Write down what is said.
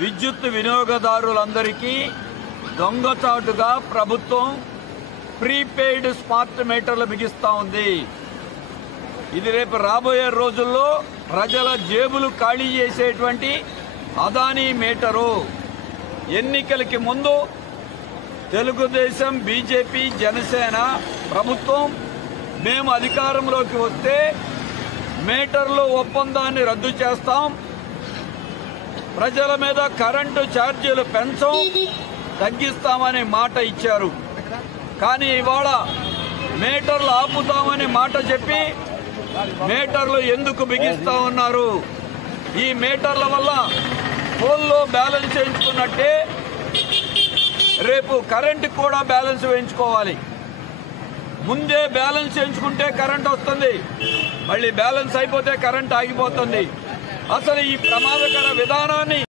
విద్యుత్ వినియోగదారులందరికీ దొంగచాటుగా ప్రభుత్వం ప్రీపెయిడ్ స్మార్ట్ మీటర్లు బిగిస్తా ఉంది. ఇది రేపు రాబోయే రోజుల్లో ప్రజల జేబులు ఖాళీ చేసేటువంటి అదానీ మీటరు. ఎన్నికలకి ముందు తెలుగుదేశం, బీజేపీ, జనసేన ప్రభుత్వం మేము అధికారంలోకి వస్తే మీటర్లు ఒప్పందాన్ని రద్దు చేస్తాం, ప్రజల మీద కరెంటు ఛార్జీలు పెంచం, తగ్గిస్తామని మాట ఇచ్చారు. కానీ ఇవాళ మీటర్లు ఆపుతామని మాట చెప్పి మీటర్లు ఎందుకు బిగిస్తా ఉన్నారు? ఈ మీటర్ల వల్ల ఫోన్లో బ్యాలెన్స్ వేయించుకున్నట్టే రేపు కరెంటు కూడా బ్యాలెన్స్ వేయించుకోవాలి. ముందే బ్యాలెన్స్ వేయించుకుంటే కరెంట్ వస్తుంది, మళ్ళీ బ్యాలెన్స్ అయిపోతే కరెంట్ ఆగిపోతుంది. అసలు ఈ ప్రమాదకర విధానాన్ని